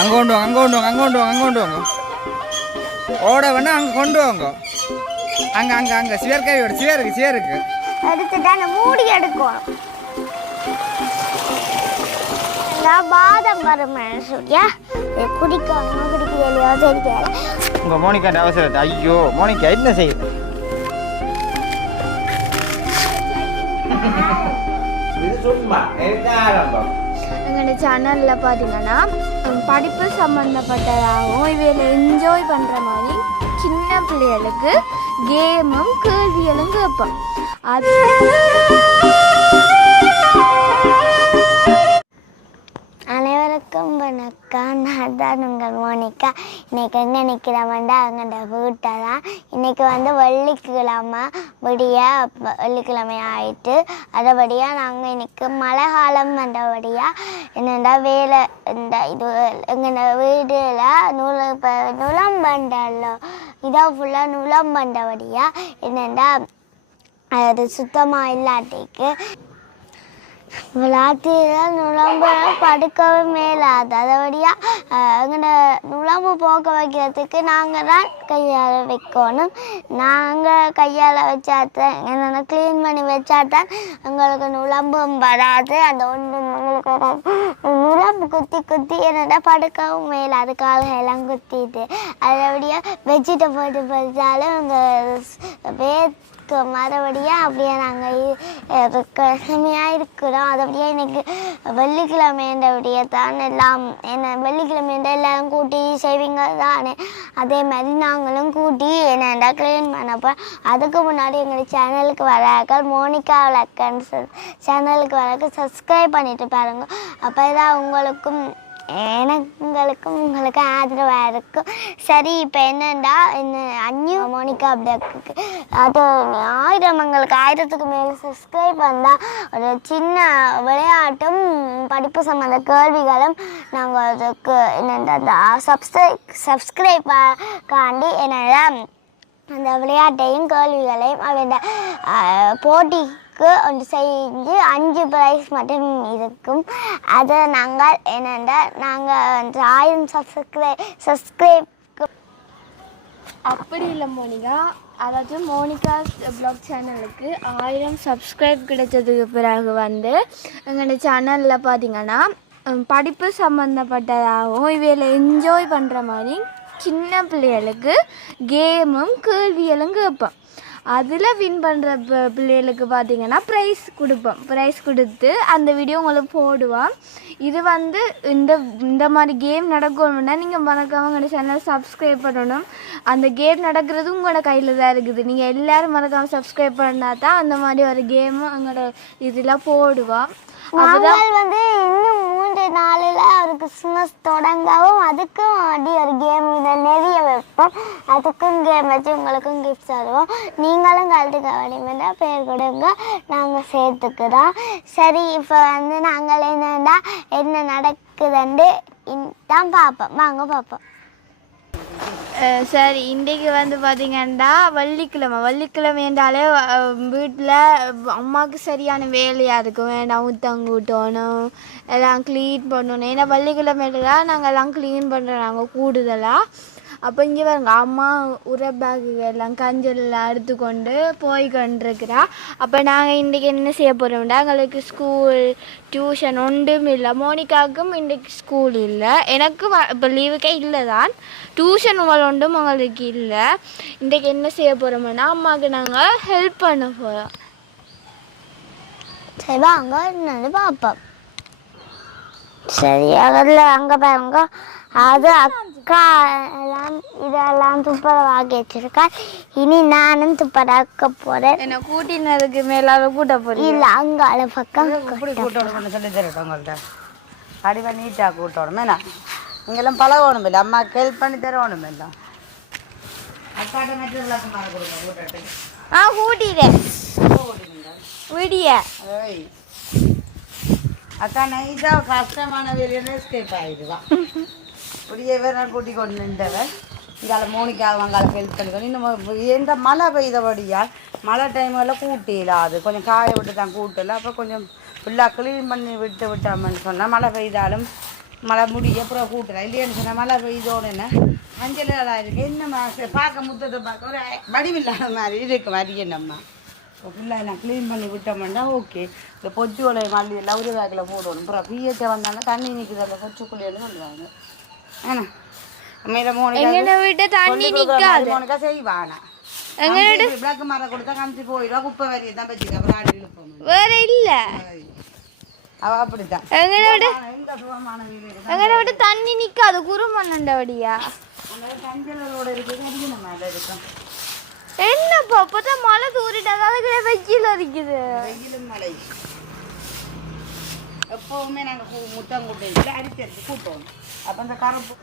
அங்கே கொண்டு வாங்க, அங்கே கொண்டு வாங்க, அங்கே கொண்டு வாங்க, அங்கே கொண்டு வாங்க. ஓட வேணா அங்கே கொண்டு வாங்க. அங்கே அங்கே அங்கே சிவர்காய் விட சிவருக்கு எடுத்துட்டு அந்த மூடி எடுக்கணும். பாதம் வருமே சூர்யா குடிக்கணும், குடிக்கிறீங்களோ தெரியல. உங்கள் மோனிகா அவசரத்தை. ஐயோ மோனிகா என்ன செய்யுது? எங்களோட சேனலில் பார்த்தீங்கன்னா படிப்பு சம்மந்தப்பட்டதாகவும் இவையில் என்ஜாய் பண்ணுற மாதிரி சின்ன பிள்ளைகளுக்கு கேமும் கேள்விகளும் கேட்போம். அது அனைவருக்கும் வணக்கம். நான் தான் உங்கள் மோனிகா. இன்றைக்கி எங்கே நிற்கிறோம்டா எங்கள்ட வீட்டை தான். இன்றைக்கி வெள்ளிக்கிழமை வெள்ளிக்கிழமை ஆயிட்டு அதபடியாக நாங்கள் இன்றைக்கி மழை காலம் வந்தபடியாக என்னென்னா வேலை இந்த இது எங்கள் வீடில் நுழம்பண்டല്ലോ இதான் ஃபுல்லாக நுழம்பண்டபடியாக என்னென்னா அது சுத்தமாக இல்லாட்டிக்கு விளாத்தியில் நுழம்பு படுக்கவே மேலாது. அதபடியாக எங்களை நுழம்பு போக்க வைக்கிறதுக்கு நாங்கள் தான் கையால் வைக்கணும். நாங்கள் கையால் வச்சாதான் என்னென்ன க்ளீன் பண்ணி வச்சாதான் எங்களுக்கு நுழம்பும் வராது. அந்த ஒன்று எங்களுக்கு நுழம்பு குத்தி என்னென்னா படுக்கவும் மேலாது. கால்களெல்லாம் குத்திட்டு அதபடியாக வெஜிட்ட போட்டு பறித்தாலும் எங்கள் மறுபடியாக அப்படியே நாங்கள் செம்மையாக இருக்கிறோம். அதபடியே இன்றைக்கி வெள்ளிக்கிழமைன்றபடியே தான் எல்லாம் என்ன வெள்ளிக்கிழமைன்ற எல்லோரும் கூட்டி செய்வீங்க தானே. அதே மாதிரி நாங்களும் கூட்டி என்னென்னா க்ளீன் பண்ணப்போ அதுக்கு முன்னாடி எங்கள் சேனலுக்கு வராக்கள் மோனிகா விளக்கன் சேனலுக்கு வராக்க சப்ஸ்கிரைப் பண்ணிட்டு பாருங்க. அப்போ தான் உங்களுக்கும் உங்களுக்கு ஆதரவாக இருக்கும். சரி, இப்போ என்னண்டா அஞ்சு மோனிகா அப்படிக்கு அது 1000 எங்களுக்கு 1000க்கு மேலே சப்ஸ்கிரைப் வந்தால் ஒரு சின்ன விளையாட்டும் படிப்பு சம்மந்த கேள்விகளும் நாங்கள் அதுக்கு என்னென்ன சப்ஸ்கிரைப் காண்டி என்னடா அந்த விளையாட்டையும் கேள்விகளையும் அவட போட்டிக்கு ஒன்று செஞ்சு 5 ப்ரைஸ் மட்டும் இருக்கும். அதை நாங்கள் என்னென்றால் நாங்கள் 1000 சப்ஸ்கிரைப் அப்படி இல்லை மோனிகா, அதாவது மோனிகா ப்ளாக் சேனலுக்கு 1000 சப்ஸ்கிரைப் கிடைச்சதுக்கு பிறகு எங்களோட சேனலில் பார்த்திங்கன்னா படிப்பு சம்மந்தப்பட்டதாகவும் இவையில் என்ஜாய் பண்ணுற மாதிரி சின்ன பிள்ளைகளுக்கு கேமும் கேள்விகளும் கேட்போம். அதில் வின் பண்ணுற பிள்ளைகளுக்கு பார்த்திங்கன்னா ப்ரைஸ் கொடுத்து அந்த வீடியோ உங்களுக்கு போடுவோம். இது இந்த மாதிரி கேம் நடக்கணும்னா நீங்கள் மறக்காமல் சேனலை சப்ஸ்கிரைப் பண்ணணும். அந்த கேம் நடக்கிறது உங்களோட கையில் தான் இருக்குது. நீங்கள் எல்லோரும் மறக்காமல் சப்ஸ்கிரைப் பண்ணால் தான் அந்த மாதிரி ஒரு கேமும் எங்களோட இதில் போடுவோம். நாங்கள் இன்னும் 3 நாளில் ஒரு கிறிஸ்மஸ் தொடங்கவும் அதுக்கும் அடி ஒரு கேம் நிறைய வைப்போம். அதுக்கும் கேம் வச்சு உங்களுக்கும் கிஃப்ட்ஸ் தருவோம். நீங்களும் கலந்துக்க வேண்டியதுன்னா பேர் கொடுங்க, நாங்கள் சேர்த்துக்கிறோம். சரி, இப்போ நாங்கள் என்னென்னா என்ன நடக்குதுன்னு தான் பார்ப்போம். வாங்க பார்ப்போம். சரி, இன்றைக்கு பார்த்திங்கன்னா வெள்ளிக்கிழமை என்றாலே வீட்டில் அம்மாவுக்கு சரியான வேலையாக இருக்கும். வேண்டாம் ஊற்றங்கூட்டணும், எல்லாம் க்ளீன் பண்ணணும். ஏன்னா வெள்ளிக்கிழமையில நாங்கள் எல்லாம் க்ளீன் பண்ணுறோம் நாங்கள் கூடுதலாக. அப்போ இங்கே பாருங்க, அம்மா உரை பேக்கு எல்லாம் கஞ்சல்லாம் எடுத்துக்கொண்டு போய் கொண்டிருக்கிறா. அப்போ நாங்கள் இன்றைக்கி என்ன செய்ய போகிறோம்னா, எங்களுக்கு ஸ்கூல் டியூஷன் ஒன்றும் இல்லை. மோனிகாவுக்கும் இன்றைக்கு ஸ்கூல் இல்லை, எனக்கு இப்போ லீவுக்கே இல்லை தான். டியூஷன் ஒன்றும் உங்களுக்கு இல்லை. இன்றைக்கி என்ன செய்ய போகிறோம்னா அம்மாவுக்கு நாங்கள் ஹெல்ப் பண்ண போகிறோம். சரி வாங்க என்னன்னு பார்ப்போம். சரி, அதில் அங்கே பாருங்க, அது அக்கா எல்லாம் இதெல்லாம் துப்புரவாக்கி வச்சிருக்கா. இனி நானும் துப்புரவாக்க போகிறேன். என்ன கூட்டினதுக்கு மேலாக கூட்ட போகிறேன். இல்லை, அங்கால பக்கம் இப்படி கூட்டணும் சொல்லி தரட்டும். உங்கள்கிட்ட அடிவா நீட்டாக கூட்டணும். என்ன இங்கெல்லாம் பழகணும் இல்லை, அம்மாவுக்கு ஹெல்ப் பண்ணி தரணும் இல்லை. அக்காட்ட மெட்ரு விளக்கமாக கொடுங்க கூட்டத்துக்கு. கூட்டிட்டேன் விடிய. அக்கா நைஸாக கஷ்டமான வேலையில எஸ்கேப் ஆகிடுவான். இப்படியே வேற கூட்டி கொண்டு நின்றவன் இங்கால மோனிக்காக அங்கால ஹெல்ப் பண்ணிக்கணும். இன்னும் எந்த மழை பெய்தபடியால் மழை டைமெல்லாம் கூட்டிடாது, கொஞ்சம் காய விட்டு தான் கூட்டல. அப்போ கொஞ்சம் ஃபுல்லாக க்ளீன் பண்ணி விட்டாமன்னு சொன்னால் மழை பெய்தாலும் மழை முடிய அப்புறம் கூட்டுறேன் இல்லையான்னு சொன்னால் மழை பெய்தோடு என்ன மஞ்சளாக இருக்குது என்ன பார்க்க முத்தத்தை பார்க்க ஒரு வடிவில்லாத மாதிரி இருக்கு வரிய நம்ம இப்போ ஃபுல்லாக நான் க்ளீன் பண்ணி விட்டோம்னா ஓகே. இந்த பொச்சு உலை மல்லி எல்லாம் ஒரு பேக்கில் போடணும். அப்புறம் பிஎச்சை வந்தாலும் தண்ணி நிற்குது அந்த பொச்சுக்குள்ளேன்னு சொல்லுவாங்க. ஏன்னா மேலே மோனிக்கா செய்வானா விளக்கு மரம் கொடுத்தா கமிச்சு போயிடுவா குப்பை வரியை தான் வச்சுக்க அப்புறம் ஆடி இழுப்போம் வேற இல்லை அவ அப்படித்தான் எங்களை விட தண்ணி நிற்காது குறுமண்ணண்டபடியா கஞ்சலோட இருக்குது அதிகம் மேலே இருக்கும். என்னப்பா அப்பதான் மழை தூரிட்டு அதுக்கு வெயில் அடிக்குது வெயிலும் மழை எப்பவுமே நாங்கள் முத்தம் கூட்டையில் அரிசி அரிசி கூட்டுவோம். அப்போ அந்த கருப்பு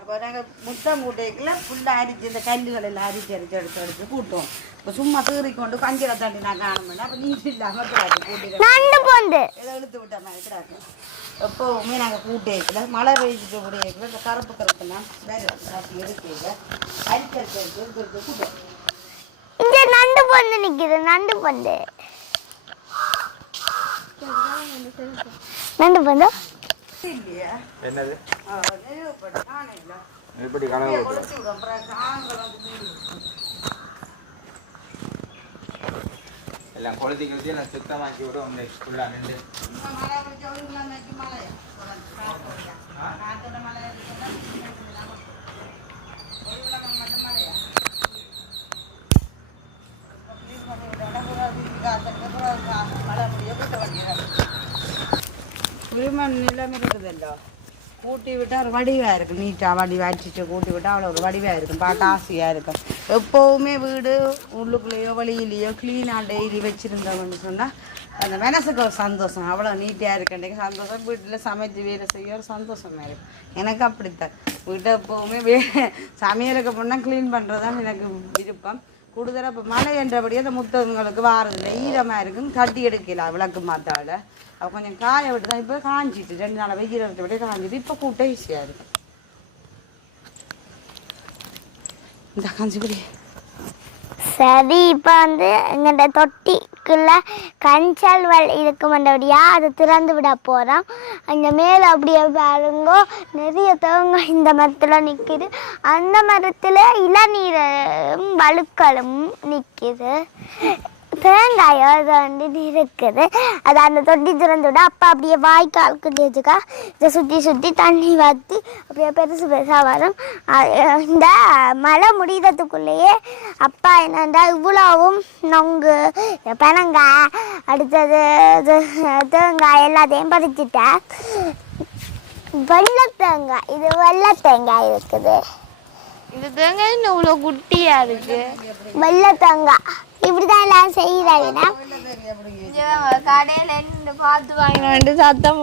அப்போ நாங்கள் முத்தம் கூட்டைக்குள்ள ஃபுல்லாக அரிச்சு இந்த கல்லுகள் எல்லாம் அரிச்சு அரிச்சு எடுத்து எடுத்து கூட்டுவோம். இப்போ சும்மா தூரி கொண்டு கஞ்சில தாண்டி நான் காண அப்போ நீர் இல்லாமல் கிடாக்கு கூட்டி ஏதோ இழுத்து விட்ட மாதிரி கிடாக்கு. எப்போவுமே நாங்கள் கூட்டேக்கல மழை பெய்ஞ்சிட்டு கூடியேக்கல இந்த கருப்பு கருப்புனா வேறு எடுக்கல அரிச்சு அரிச்சு எடுத்து எடுத்து எடுத்து கூட்டுவோம். இங்கே நண்டு பொந்து நிற்கிது நண்டு பொந்து நண்டு பொந்து இல்லையா என்னது இல்லை எப்படி கனவு கொளுத்தி விடும் அப்புறம் காங்கள் வந்து எல்லாம் கொளுத்தி கொளுத்தி எல்லாம் சுத்தமாக்கி விடும் ஃபுல்லாக நின்று மழை பிடிச்ச ஒரு நாளைக்கு மழை காத்தோட மழை மட்டும் மழையா மழை முடிய கூட்ட வண்டியாக உரிமண் நிலம் இருக்குதല്ലോ கூட்டி விட்டால் வடிவாக இருக்கும். நீட்டாக வடிவாக அடிச்சு கூட்டி விட்டால் அவ்வளோ ஒரு வடிவாக இருக்கும். பார்க்க ஆசையாக இருக்கும். எப்போவுமே வீடு உள்ளுக்குள்ளேயோ வெளியிலையோ க்ளீனாக டெய்லி வச்சுருந்தோம்னு சொன்னால் அந்த மனசுக்கு ஒரு சந்தோஷம். அவ்வளோ நீட்டாக இருக்கேன் சந்தோஷம். வீட்டில் சமைச்சு வேலை செய்ய ஒரு சந்தோஷமாக இருக்கும். எனக்கு அப்படித்தான் வீட்டை எப்போவுமே சமையலுக்கு போனால் க்ளீன் பண்ணுறது தான் எனக்கு விருப்பம். கூடுதலாக இப்போ மழை என்றபடியே அந்த முத்தங்களுக்கு வாரதில்லை ஈரமாக இருக்கும். தட்டி எடுக்கலாம் விளக்கு மாத்தாவில் அவள் கொஞ்சம் காய விட்டு தான் இப்போ காஞ்சிட்டு 2 நாள் வெயில் விட காஞ்சிட்டு இப்போ கூட்ட ஈஸியாக இருக்கும். இந்த காஞ்சிபடி சரி இப்போ வந்து எங்கள்கிட்ட தொட்டிக்குள்ள கஞ்சல் இருக்கும் மண்டபடியா அதை திறந்து விட போகிறோம். அங்கே மேலே அப்படியே பாருங்கோ நிறைய தேங்காய் இந்த மரத்தில் நிற்கிது. அந்த மரத்தில் இளநீரும் வழுக்களும் நிற்கிது. தேங்காயோ அது வந்து இருக்குது. அது அந்த தொட்டி திறந்து விட அப்பா அப்படியே வாய்க்காலுக்கு வச்சுக்கா இதை சுற்றி சுற்றி தண்ணி வாற்றி அப்படியே பெருசு பெருசாக வரும். இந்த மழை முடிகிறதுக்குள்ளேயே அப்பா என்னண்டா இவ்வளவும் நொங்கு பனங்காய் அடுத்தது தேங்காய் எல்லாத்தையும் பறிச்சுட்டேன். வெள்ளை தேங்காய் இது வெள்ளை தேங்காய் இருக்குது. இந்த தேங்காய் இன்னும் இவ்வளோ குட்டியாக இருக்கு. வெள்ளை தேங்காய் இப்படிதான் எல்லாம் செய்யறாங்க. கடையில இருந்து பார்த்து வாங்கினு சத்தம்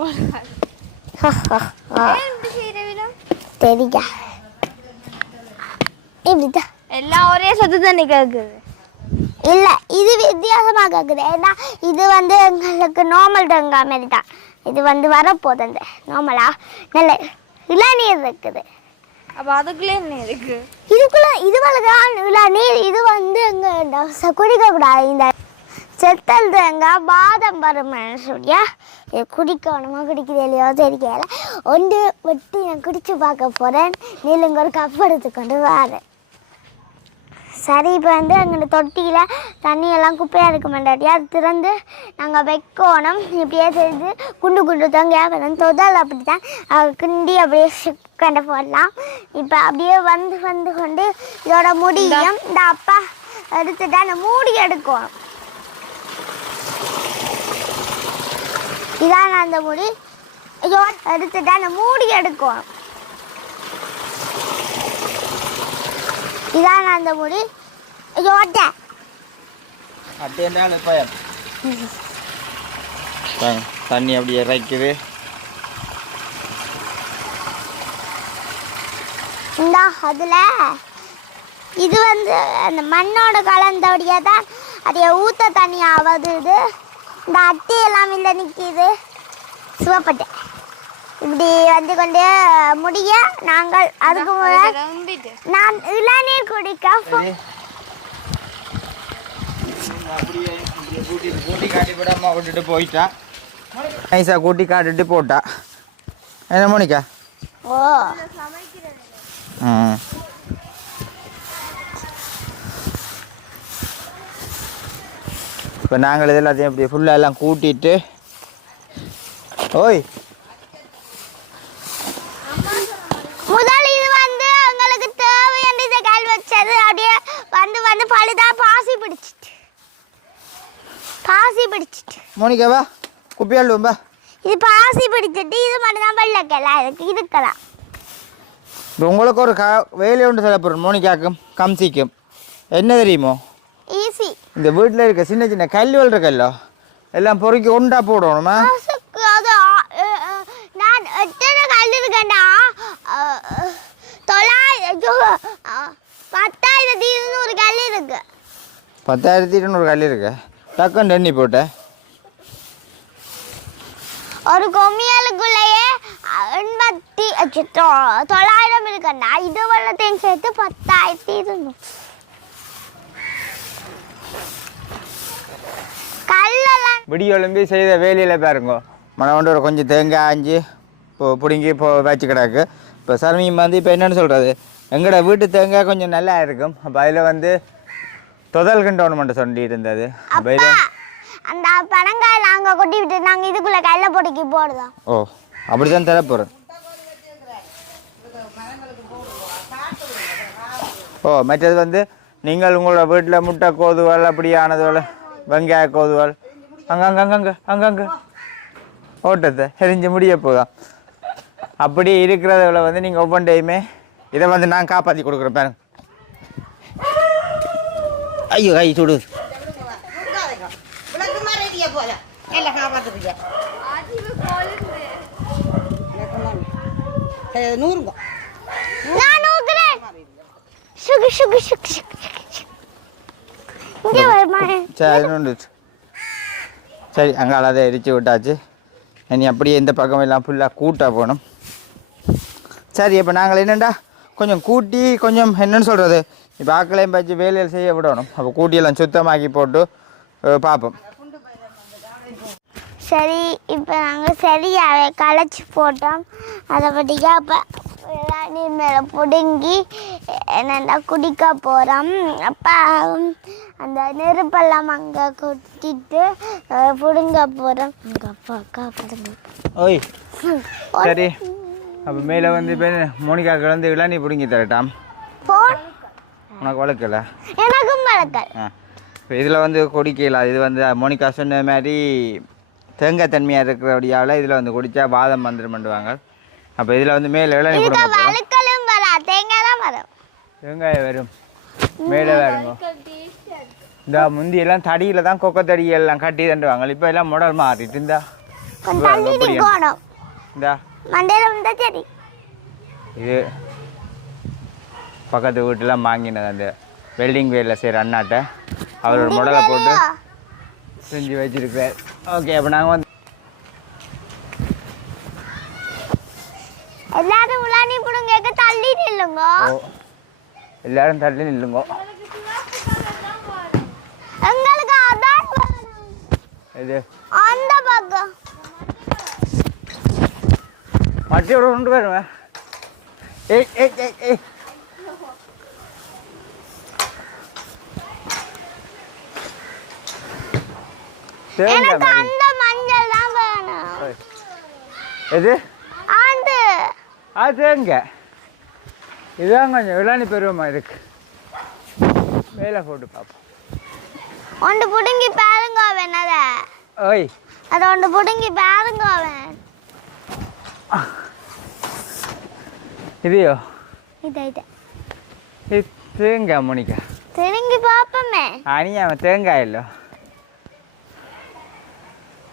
தெரியா இப்படிதான் எல்லாம் ஒரே சத்து தண்ணி கேட்குது. இல்லை இது வித்தியாசமாக கேட்குது. ஏன்னா இது வந்து எங்களுக்கு நார்மல் தேங்காய் மாரி தான். இது வந்து வரப்போகுது அந்த நார்மலா நல்ல இளநீர் இருக்குது. அப்போ அதுக்குள்ளே என்ன இருக்கு? இதுக்குள்ள இதுவரைதான் இளநீர். இது வந்து எங்க குடிக்கக்கூடாது. இந்த செத்தல் தேங்காய் பாதம் பருமன்னு சொல்லியா குடிக்கணுமா குடிக்குது இல்லையோ தெரியல. ஒன்று வெட்டி நான் குடிச்சு பார்க்க போகிறேன். நீளுங்க ஒரு கப் எடுத்து கொண்டு வரேன். சரி இப்போ வந்து அங்கே தொட்டியில் தண்ணியெல்லாம் குப்பையாக இருக்க மாட்டாட்டியா அது திறந்து நாங்கள் வைக்கணும். இப்படியே செய்து குண்டு குண்டு தேங்காய் வேணும் தொதல் அப்படி தான் கிண்டி அப்படியே கண்ட போடலாம். இப்போ அப்படியே வந்து வந்து கொண்டு இதோட முடியும் இந்த அப்பா எடுத்துட்டா அந்த மூடி எடுக்கணும். இதான் அந்த முடி இதோட எடுத்துட்டா அந்த மூடி எடுக்கணும். இதான் அந்த முடி இதோட அட்டேண்டால பயம் தண்ணி அப்படியே இறைக்குது. இந்த அதில் இது வந்து அந்த மண்ணோட கலந்தபடியாக தான் அதை ஊற்ற தண்ணி ஆகுது. இது இந்த அட்டையெல்லாம் இல்லை நிற்கிது சிவப்பட்டை இப்படி வந்து கொண்டு முடிய நாங்கள் அதுக்கு நான் இளநீர் குடிக்க அப்படியே கூட்டி காட்டி விடாம விட்டுட்டு போயிட்டான். நைஸாக கூட்டி காட்டுட்டு போட்டா என்ன மோனிகா? ஓ ம் இப்போ நாங்கள் இது எல்லாத்தையும் இப்படி ஃபுல்லாக எல்லாம் கூட்டிட்டு ஓய் முதல் இது வந்து உங்களுக்கு தேவையான இதை கல் வச்சது அப்படியே வந்து வந்து பழுதா பாசி பிடிச்சிட்டு மோனிகாவா குப்பியாளும்பா இது பாசி பிடிச்சிட்டு இது மட்டும் தான் வெள்ளைக்கலாம் இதுக்கலாம் இப்போ உங்களுக்கு ஒரு வேலை உண்டு சொல்ல போகிறோம் மோனிகாக்கும் கம்சிக்கும் என்ன தெரியுமோ? ஈஸி. இந்த வீட்டில் இருக்க சின்ன சின்ன கல்லுகள் இருக்கல்லோ எல்லாம் பொறுக்கி ஒண்டா போடணுமா? அது நான் எத்தனை கல் இருக்கேன்டா 10,200 கல் இருக்கு. 10,200 கல் இருக்கு. டக்குன்னு எண்ணி போட்டேன். ஒரு கொமியலுக்குள்ளேயே 9,900 இருக்கண்டா. இது வெள்ளத்தையும் சேர்த்து 10,200 கல்லெல்லாம். விடியொலும்பி செய்த வேலையில் பாருங்க மன ஒரு கொஞ்சம் தேங்காய் ஆஞ்சி இப்போ பிடுங்கி இப்போ வச்சு கிடக்கு. இப்போ சரமியும் வந்து இப்போ என்னென்னு சொல்கிறது, எங்களோட வீட்டு தேங்காய் கொஞ்சம் நல்லா இருக்கும். அப்போ அதில் வந்து தொதல் கண்டோன்மெண்ட் சொல்லி இருந்தது. அப்போ அந்த பனங்காயில் அங்கே கொட்டி விட்டு நாங்கள் இதுக்குள்ளே கையில் பொடிக்கி போடுதோம். ஓ அப்படி தான் தர போகிறேன். ஓ மற்றது வந்து நீங்கள் உங்களோட வீட்டில் முட்டை கோதுவால் அப்படியானதுவல் வெங்காய கோதுவால் அங்கங்கே ஓட்டத்தை எரிஞ்சு முடிய போதும். அப்படி இருக்கிறதுல வந்து நீங்கள் ஒவ்வொரு டைமே இதை வந்து நான் காப்பாற்றி கொடுக்குறேன் பாருங்க. ஐயோ கை சுடு. சரி அங்கால அதை எரிச்சு விட்டாச்சு. இனி அப்படியே இந்த பக்கம் எல்லாம் ஃபுல்லாக கூட்டாக போகணும். சரி இப்போ நாங்கள் என்னென்னா கொஞ்சம் கூட்டி கொஞ்சம் என்னென்னு சொல்கிறது, இப்போ ஆக்களையும் பச்சு வேலையில் செய்ய விடணும். அப்போ கூட்டியெல்லாம் சுத்தமாக்கி போட்டு பார்ப்போம். சரி இப்போ நாங்கள் சரியாகவே களைச்சி போட்டோம். அதை பற்றிக்கா இப்போ நீர் மேலே பிடுங்கி என்னென்னா குடிக்க போகிறோம். அப்போ அந்த நெருப்பெல்லாம் அங்கே கொட்டிட்டு பிடுங்க போகிறோம். எங்கள் அப்பா அக்கா பிடுங்க. ஓய் சரி அப்போ மேலே வந்து இப்போ மோனிகா கிளந்து நீ பிடுங்கி தரட்டாம். ஃபோன் உனக்கு வளர்க்கல? எனக்கும் வளர்க்கல். இப்போ இதில் வந்து கொடிக்கலாம். இது வந்து மோனிகா சொன்ன மாதிரி தேங்காய் தன்மையாக இருக்கிறபடியால் இதில் வந்து குடித்தா வாதம் வந்துடும் பண்ணுவாங்க. அப்போ இதில் வந்து மேலே இளநீ கொடுங்க. வளர்க்கலும் வரா, தேங்காய் தான் வரும். தேங்காய் வரும் மேலே வருங்க. இந்த முந்தியெல்லாம் தடியில் தான் கொக்கை தடியெல்லாம் கட்டி தண்டுவாங்க. இப்போ எல்லாம் முடல் மாறிட்டு இருந்தா இந்தா மண்டையில் வந்தா சரி. இது பக்கத்து வீட்டுலாம் வாங்கினது அந்த வெல்டிங் வேலை செய்கிற அண்ணாட்ட அவரோட முடலை போட்டு செஞ்சு வச்சிருக்கார். ஓகே அப்போ நாங்கள் வந்து எல்லாரும் உலானி புடுங்க தள்ளி நில்லுங்க. எல்லாரும் தள்ளி நில்லுங்க. எங்களுக்கு அதான் இது அந்த பக்கம் மற்றொரு கொண்டு வருவேன். ஏய் ஏய் ஏய் ஏய் எனக்கு அந்த மஞ்சள் தான் வேணும். எது ஆண்டு அது எங்க இதுதான் கொஞ்சம் விளாணி பெருவமா இருக்கு. மேலே போட்டு பார்ப்போம். ஒன்று புடுங்கி பாருங்க அவன். ஓய் அதை ஒன்று புடுங்கி பாருங்க அவன். இதையோ இது இது தேங்காய் மோனிகா திரும்பி பார்ப்போமே. அனியா அவன் தேங்காய் இல்லை.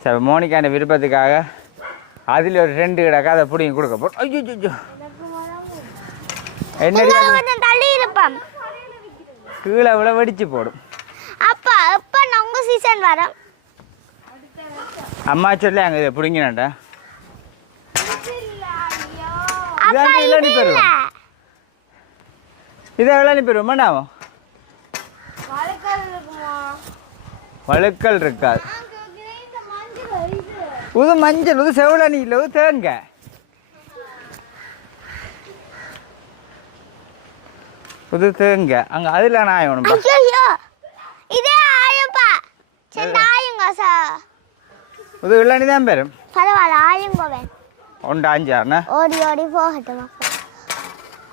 சரி மோனிகாண்ட விருப்பத்துக்காக அதில் ஒரு 2 கிடக்க அதை பிடிங்கி கொடுக்க போ. ஐயோ என்ன கொஞ்சம் தள்ளி இருப்பான். கீழே விட வெடிச்சு போடும். அப்பா எப்போ நொங்கு சீசன் வரும்? அம்மா சொல்லி அங்கே இதை பிடிங்கினாண்டா. அப்பா இளநீ பெறுவோம். இதை இளநீ பெறுவோம் மண்டாவும் வழுக்கல் இருக்காது. இது மஞ்சள் இது செவளனி இல்லை இது தேங்காய் இது தேங்காய் அங்கே அதில் நான் ஆயணும்பா ஐயோ இதே ஆயப்பா சரி ஆயுங்க சார் இது இளநி தான் பேரும் பரவாயில்ல ஆயுங்கோவேன் ஒன்று அஞ்சாண்ணா ஓடி ஓடி போகட்டும்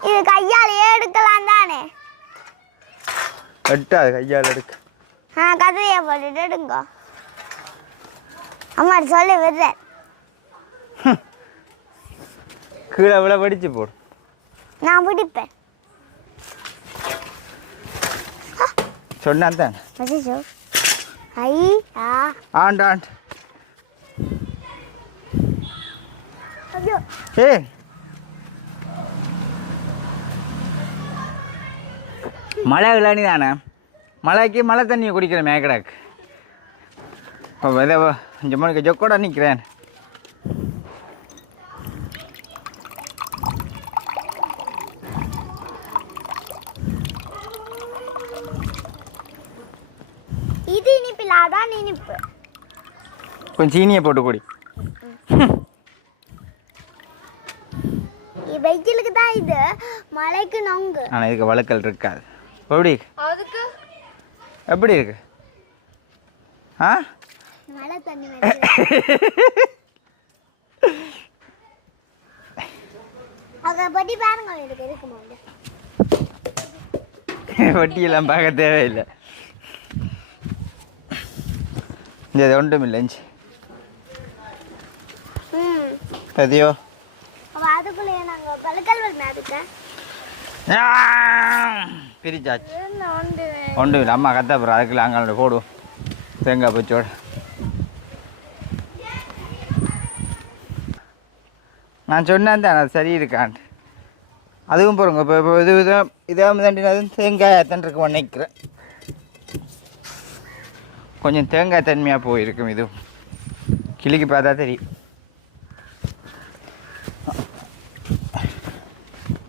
இது கையால் எடுக்கலாம் தானே எட்டாது கையால் எடுக்க கதையை போட்டுட்டு எடுங்க அம்மா சொல்லி விடுறேன் கீழே விழ படிச்சு போடு நான் பிடிப்பேன் சொன்னான் தான் அச்சோ ஐ ஆண்டு ஆண்டு ஐயோ ஏ மழை இளநி தானே மழைக்கு மழை தண்ணியை குடிக்கிற மேக்கடாக்கு இப்போ விதை 5 மணிக்கு ஜொக்கோட நிற்கிறேன் இது இனிப்பில் அதான் இனிப்பு கொஞ்சம் சீனியை போட்டு குடி வெயிலுக்கு தான் இது மழைக்கு நொங்கு ஆனால் இதுக்கு வழுக்கல் இருக்காது எப்படி அதுக்கு எப்படி இருக்கு ஆ மழை தண்ணி அதை பற்றி பாருங்க எனக்கு இருக்குமா வட்டியெல்லாம் பார்க்க தேவையில்லை இது ஒன்றும் இல்லைஞ்சி சதியோ அதுக்குள்ளே நாங்கள் பழுக்கல் வரணும் அதுக்கு பிரிச்சாச்சு ஒன்றும் இல்லை அம்மா கத்த போகிறோம் அதுக்குள்ள அங்கே போடுவோம் தேங்காய் பச்சோட நான் சொன்னேன் தான் அது சரி இருக்கான்ட்டு அதுவும் போகிறோங்க இப்போ இதே தாண்டினது தேங்காய் எத்தனை இருக்கு நினைக்கிறேன் கொஞ்சம் தேங்காய் தன்மையாக போயிருக்கும் இதுவும் கிளிக்கு பார்த்தா தெரியும்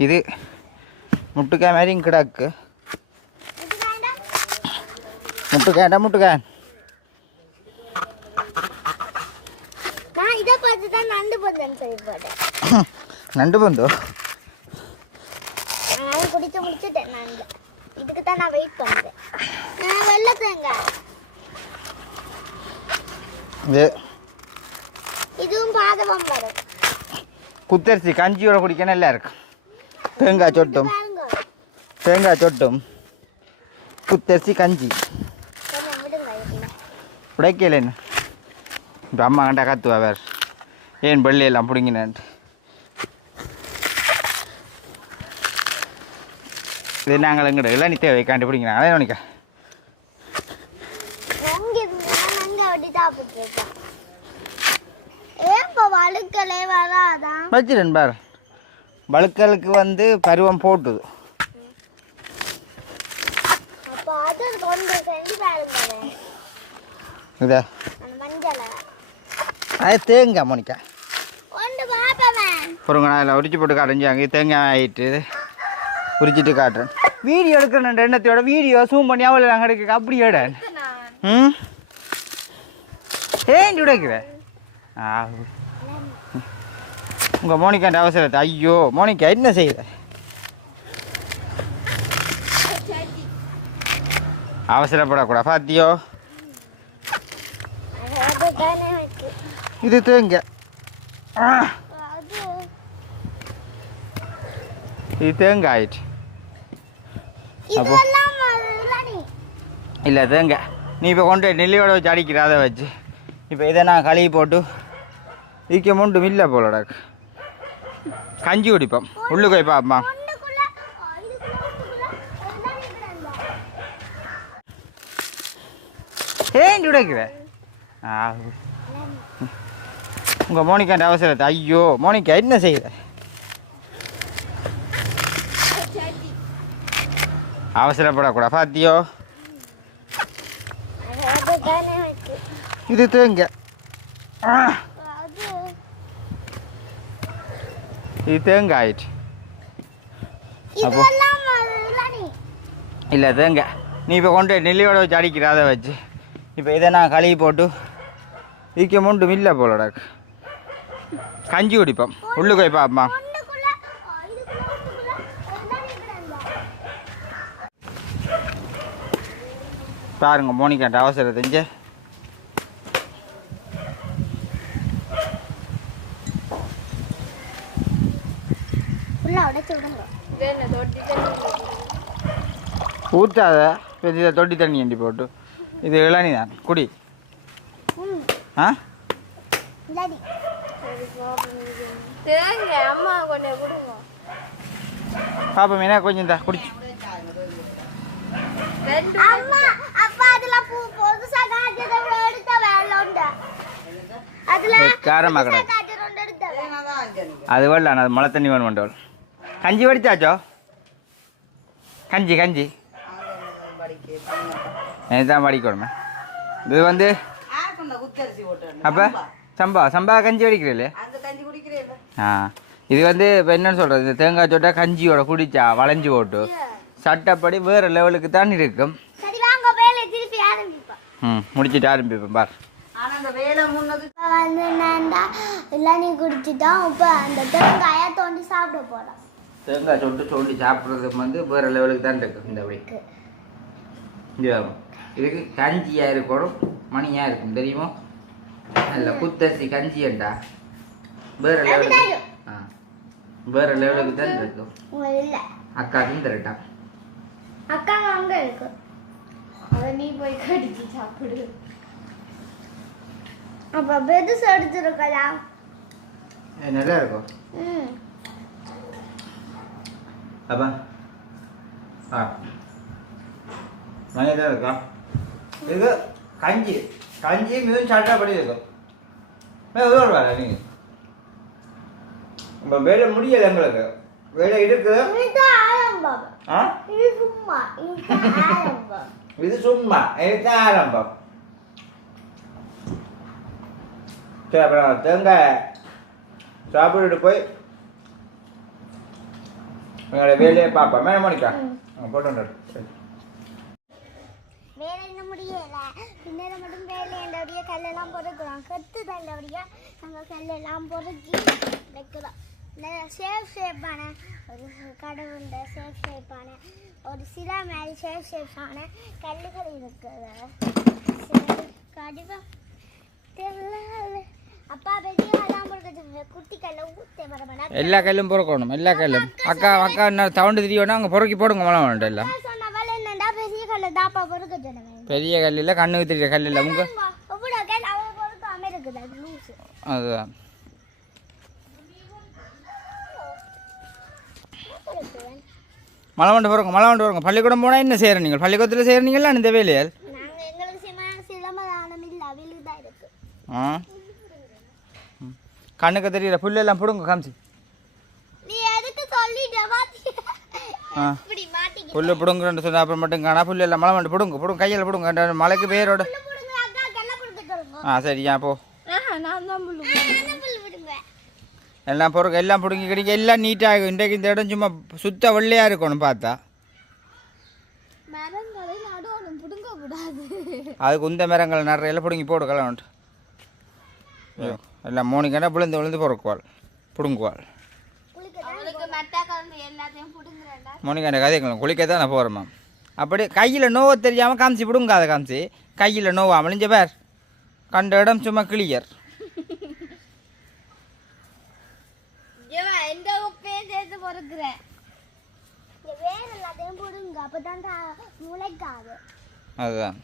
இது முட்டுக்காய் மாதிரியும் கிடாக்கு முட்டுக்காய் நான் இதை பார்த்து தான் நண்டு பந்தம் சொல்லி போட்டேன் நண்டு பந்தோ நான் குடிச்சு முடிச்சுட்டேன் நண்டு இதுக்கு தான் நான் வெயிட் பண்ணுறேன் நான் வெள்ளை தேங்காய் இதுவும் பாதவம் வரும் குத்தரிசி கஞ்சியோட குடிக்க நல்லா இருக்கும் தேங்காய் சொட்டும் குத்தரிசி கஞ்சி உடைக்கல என்ன இப்போ அம்மா கண்டா கத்துவா வேறு ஏன் பள்ளியெல்லாம் பிடிங்கினான்ட்டு இது நாங்கள் எங்கிட்ட இளநி தேவை காண்டி பிடிங்கினாங்க அதே நினைக்க வச்சிருன் பாரு வழுக்கலுக்கு வந்து பருவம் போட்டுது இதா அது தேங்காய் மோனிக்கா பொருங்க நான் இதில் உரிச்சு போட்டு காட்டுஞ்சு அங்கே தேங்காய் ஆகிட்டு உரிச்சிட்டு காட்டுறேன் வீடியோ எடுக்கிறேன் எண்ணத்தையோட வீடியோ ஜூம் பண்ணி அவ்வளோ நாங்கள் எடுக்க அப்படி எட ஏன் உடைக்கிற உங்கள் மோனிக்காண்ட அவசரத்தை ஐயோ மோனிக்கா என்ன செய்யுத அவசரப்படக்கூடாது பாத்தியோ இது தேங்காய் இது தேங்காய் ஆயிடுச்சு அப்போ இல்லை தேங்காய் நீ இப்போ கொண்டு நெல்லியோட வச்சு அடிக்கிற அதை வச்சு இப்போ இதை நான் கழுவி போட்டு இக்க முண்டும் இல்லை போலடாக்கு கஞ்சி குடிப்போம் உள்ளுக்கு போய் பாப்பா ஏன் உடைக்கிற உங்கள் மோனிக்காண்ட அவசரத்தை ஐயோ மோனிக்கா என்ன செய்யுத அவசரப்படக்கூடாது பாத்தியோ இது தேங்காய் இது தேங்காய் ஆயிடுச்சு அப்போ இல்லை தேங்காய் நீ இப்போ கொண்டு நெல்லியோட வச்சு அடிக்கிற அதை வச்சு இப்போ இதை நான் கழுவி போட்டு வீக்கம் ஒன்றும் இல்லை போலடா. கஞ்சி குடிப்போம் உள்ளுக்கு போய் பாப்பா. பாருங்க மோனிகாட்ட அவசரம் தெரிஞ்ச ஊற்றாத பெரிய தொட்டி தண்ணி அண்டி போட்டு. இது இளநீ தான் குடி. ஆ அம்மா கொஞ்சம் கொடுங்க பாப்பா மீனா கொஞ்சம் தான் குடிச்சு. காரமாக கிடக்கு அது வரல. அது மழை தண்ணி வேணும் மண்டவள். கஞ்சி வடிச்சாச்சோ? கஞ்சி கஞ்சி தான் வடிக்கணுமே. இது வந்து அப்போ சம்பா சம்பா கஞ்சி வடிக்கிறீங்களே. ஆ இது வந்து இப்போ என்னன்னு சொல்கிறது, இந்த தேங்காய் சோட்டா கஞ்சியோட குடிச்சா வளைஞ்சி போட்டு சட்டப்படி வேறு லெவலுக்கு தான் இருக்கும். முடிச்சுட்டு ஆரம்பிப்பேன் பார். தேங்காய் சொட்டு சொல்லி சாப்பிட்றதுக்கு வந்து வேறு லெவலுக்கு தான் இருக்கும். இந்த வழிக்கு இதுக்கு கஞ்சியாக இருக்கணும், மணியாக இருக்கும் தெரியுமோ. நல்ல குத்தரிசி கஞ்சியண்டா வேறு லெவலுக்கு. ஆ வேறு லெவலுக்கு தான் இருக்கும். அக்காக்கும் தரட்டா. அக்கா அங்கே இருக்கு, அதை நீ போய் கடிச்சு சாப்பிடு. அப்போ பெருசு எடுத்துருக்கலாம். நல்லா இருக்கும். அப்பா ஆ நல்லா தான் இருக்கா. இது கஞ்சி கஞ்சி மிகவும் சாட்டாப்படி இருக்கும். ஒரு வேலை நீங்கள் உங்கள் வேலை முடியலை, எங்களுக்கு வேலை இருக்குது. ஆ இது சும்மா இதுதான் ஆரம்பம். சரி அப்புறம் தேங்காய் சாப்பிட்டுட்டு போய் எங்களோட வேலையை பார்ப்போம். மேலே மணிக்கா போட்டு வேலை என்ன முடியல, பின்னர மட்டும் வேலையண்டபடியே கல்லெல்லாம் பொறுக்கிறோம். கற்று தண்டபடியாக நாங்கள் கல்லெல்லாம் பொறுக்கி வைக்கிறோம். ஷேப்பான ஒரு கடவுண்ட ஷேப்பான ஒரு சிலா மாதிரி ஷேப்பான கல்லுகள் இருக்குது. கடிவா அப்பா பெரிய கல்லாம் பொறுக்கிறது, குட்டி கல்லை ஊற்றே வரமாட்டா. எல்லா கல்லும் பொறுக்கணும், எல்லா கல்லும். அக்கா அக்கா என்ன தவுண்டு திரியோன்னா அங்கே பொறுக்கி போடுங்க. மழை வேண்டாம் எல்லாம் பெரிய கல்லை தாப்பா பொறுக்க சொல்லுங்க. பெரிய கல் இல்லை, கண்ணுக்கு தெரிய கல் இல்லை. உங்க அதுதான் மழை வண்டு போகிறோங்க, மழை வண்டு போகிறோங்க. பள்ளிக்கூடம் போனால் என்ன செய்கிறேன் நீங்கள்? பள்ளிக்கூடத்தில் செய்கிறீங்களா இந்த வேலையால்? ஆ கண்ணுக்கு தெரியல புல்லெல்லாம் பிடுங்க காமிச்சு. ஆ புல்லு பிடுங்குறேன்னு சொன்னால் அப்புறம் மட்டும் காணா புல்லெல்லாம் மழை வண்டு பிடுங்க பிடுங்க கையில் பிடுங்க மலைக்கு பேரோட. ஆ சரியா போ. எல்லாம் பொறுக்க எல்லாம் பிடுங்கி கிடைக்க எல்லாம் நீட்டாகும். இன்றைக்கு இந்த இடம் சும்மா சுத்த வெள்ளையாக இருக்கணும் பார்த்தா. அதுக்கு உந்த மரங்கள் நிறைய பிடுங்கி போடு கலவன்ட்டு. எல்லாம் மோனிக்காண்டா விழுந்து விழுந்து பொறுக்குவாள் பிடுங்குவாள். மோனிக்காண்ட கதைக்கலாம் குளிக்க தான் நான் போகிறேன். அப்படி கையில் நோவை தெரியாமல் காமிச்சு பிடுங்க. அதை காமிச்சு கையில் நோவாமல் இஞ்ச பேர் கண்ட இடம் சும்மா கிளியர். அதுதான்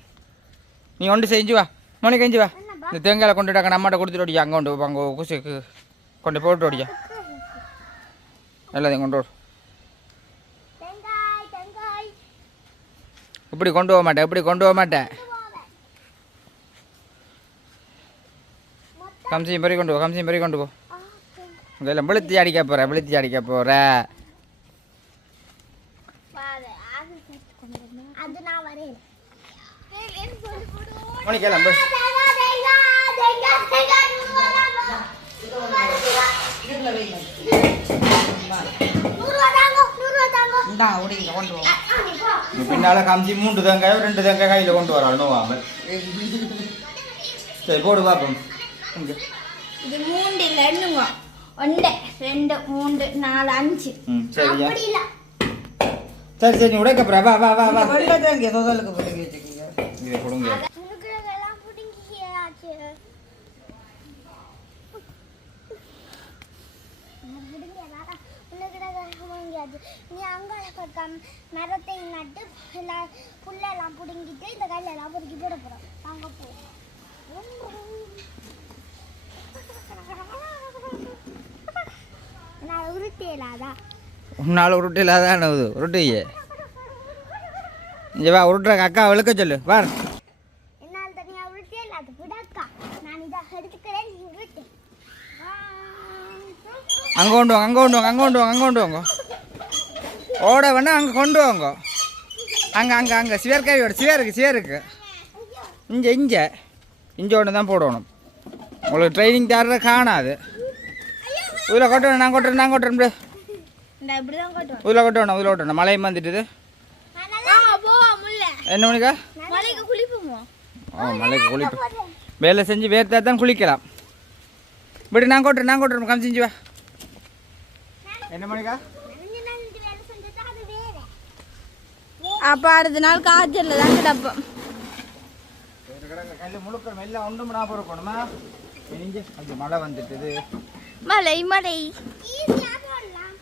நீ ஒன்று செஞ்சு வா மோனி கஞ்சி வா. இந்த தேங்காயை கொண்டுட்டாங்க நம்மகிட்ட கொடுத்துட்டு ஓடியா. அங்கே கொண்டு அங்கே குசிக்கு கொண்டு போட்டு ஓடியா. எல்லாத்தையும் கொண்டு ஓடு. இப்படி கொண்டு போக மாட்டேன், இப்படி கொண்டு போக மாட்டேன். கம்சியும் பெரிய கொண்டு போ, கம்சியும் பெரிய கொண்டு போ. இதெல்லாம் விழுத்தி அடிக்க போகிற விழுத்தி அடிக்க போகிற. மணிக்கெல்லாம் பின்னால காமிச்சு 3 தேங்காயோ 2 தேங்காய் கையில் கொண்டு வராள் நோவாமல். சரி போடு பார்ப்போம். இங்கே இது 3 இல்ல என்னங்க 1 2 3 4 5 சரியா அப்படி இல்ல சரி சரி உடைக்க போற வா வா வா வா வெள்ளத்தை இங்கே தொதலுக்கு பிடிங்கி வச்சுக்கீங்க. இதை கொடுங்க உனக்குலாம் புடிங்கியாச்சு நீ அங்கால பக்கம் மரத்தை நட்டு புல்லெல்லாம் புடுங்கிட்டு இந்த கல்லெல்லாம் பொறுக்கி போட போறோம் வாங்க போ நான் உருட்டேலாதா உன்னால் உருட்டு இல்லாதான் உருட்டுயே இங்கே வா உருட்டுற அக்கா விளக்க சொல்லு வார் என்னால் தனியா உருட்டேலாது விடக்கா நான் இதை எடுத்துக்கிறேன் நீ உருட்டு அங்கே கொண்டு வாங்க அங்கே கொண்டு வாங்க அங்கே கொண்டு வாங்க அங்கே கொண்டு வாங்க ஓட வேணா அங்கே கொண்டு வாங்க அங்கே அங்கே அங்கே சிவர்காரியோட சிவருக்கு இங்கே ஒன்று தான் போடணும் உங்களுக்கு ட்ரைனிங் தர காணாது இதில் கொட்டணும் நான் கொட்டுறேன் இந்த இப்படி தான் காட்டுவோம் இதில் கொட்டணும் மழையும் வந்துட்டுது போவா முல்ல என்ன மணிக்கா மலைக்கு குளிப்போமோ மழைக்கு குளிப்பு வேலை செஞ்சு வேர்த்தா தான் குளிக்கலாம் இப்படி நான் கொட்டுறேன் கம் செஞ்சு வா என்ன மணிக்கா அப்போ அடுத்த நாள் காய்ச்சல் தான் கிடப்போம் கல் முழுக்க மெல்ல ஒன்றும் நான் போடணுமா இங்கே கொஞ்சம் மழை வந்துட்டுது மலை ஈஸியா போடலாம்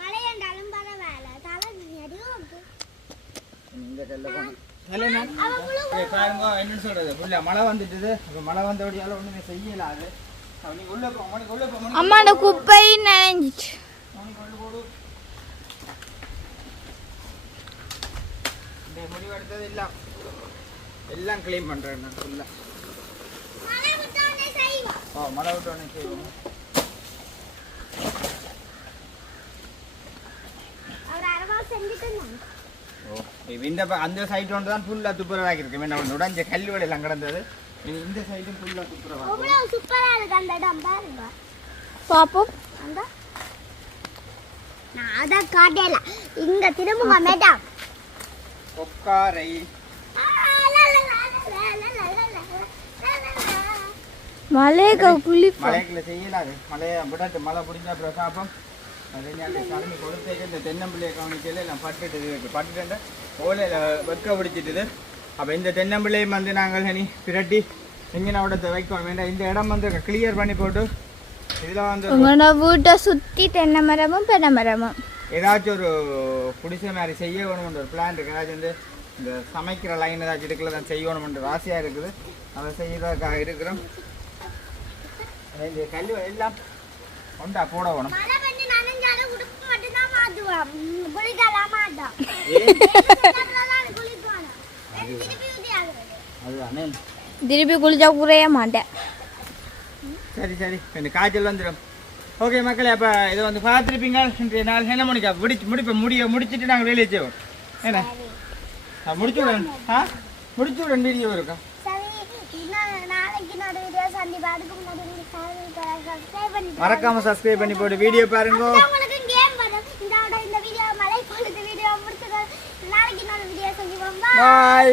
மழை என்றாலும் பரவாயில்ல தலை நெடியும் இந்த கல்ல பாருங்க என்னன்னு சொல்றது புள்ள மழை வந்துட்டுது அப்போ மழை வந்தபடியால ஒன்றுமே செய்யலாது நீங்கள் உள்ள போ அம்மாண்ட குப்பை நனைஞ்சிச்சு முடிவு எடுத்தது எல்லாம் க்ளீன் பண்ணுறேன் நான் ஃபுல்லாக மழை விட்டோனே செய்வோம் மழை விட்டோன்னே செய்வோம் அவர் அரவா செஞ்சுட்டு இந்த அந்த சைடு ஒன்று தான் ஃபுல்லாக துப்புரவாக இருக்கு என்ன ஒன்று உடஞ்ச கல்வெளி எல்லாம் கிடந்தது இந்த சைடும் ஃபுல்லாக துப்புரவாக அவ்வளவு சூப்பரா இருக்கு அந்த இடம் பாருங்க பாப்போம் அந்த நான் அத காட்டல இங்க திரும்புங்க மேடம் கொக்காரை மலைக்கு குளிப்போம் மலைக்குள்ள செய்யலாது மழையை விடட்டு மழை பிடிச்சா அப்புறம் சாப்பம் கிளம்பி கொடுத்தேக்கு இந்த தென்னம்பிள்ளையை கவனிக்கையில் எல்லாம் பட்டுட்டு ஓலையில் வெக்க பிடிச்சிட்டுது அப்போ இந்த தென்னம்பிள்ளையும் வந்து நாங்கள் இனி பிரட்டி எங்கே விடத்தை வைக்கணும் வேண்டாம் இந்த இடம் வந்து கிளியர் பண்ணி போட்டு இதில் வந்து உங்களோட வீட்டை சுற்றி தென்னை மரமும் பெண்ணை மரமும் ஏதாச்சும் ஒரு குடிசை மாதிரி செய்யணும்ன்ற ஒரு பிளான் இருக்குது ஏதாச்சும் வந்து இந்த சமைக்கிற லைன் ஏதாச்சும் இருக்குல்ல தான் செய்யணும்ன்ற ஆசையாக இருக்குது அதை செய்யறதுக்காக இருக்கிறோம் இந்த கல் எல்லாம் கொண்டா போட வேணும் மழை வந்து நனைஞ்சாலும் உடுப்பு மட்டும் தான் மாத்துவோம் குளிக்கலாம் மாட்டோம் குளிப்பானோம் திருப்பி ஊதி ஆகுறது அதுதானே திருப்பி குளிச்சா குறைய மாட்டேன் சரி இந்த காய்ச்சல் வந்துடும் ஓகே மக்களே அப்போ இதை வந்து பார்த்துருப்பீங்க இன்றைய நாள் என்ன மணிக்கா முடிச்சுட்டு நாங்கள் வெளியே செய்வோம் என்ன முடிச்சு விடணும் வீடியோ இருக்கா சரி நாளைக்கு நான் வீடியோ சந்திப்பா அதுக்கு முன்னாடி சப்ஸ்கிரைப் பண்ணி மறக்காம சப்ஸ்கிரைப் பண்ணி போட்டு வீடியோ பாருங்க உங்களுக்கு கேம் வரும் இந்த வீடியோ மலை பொழுது வீடியோ முடிச்சது நாளைக்கு நான் வீடியோ செஞ்சுவோம் பாய்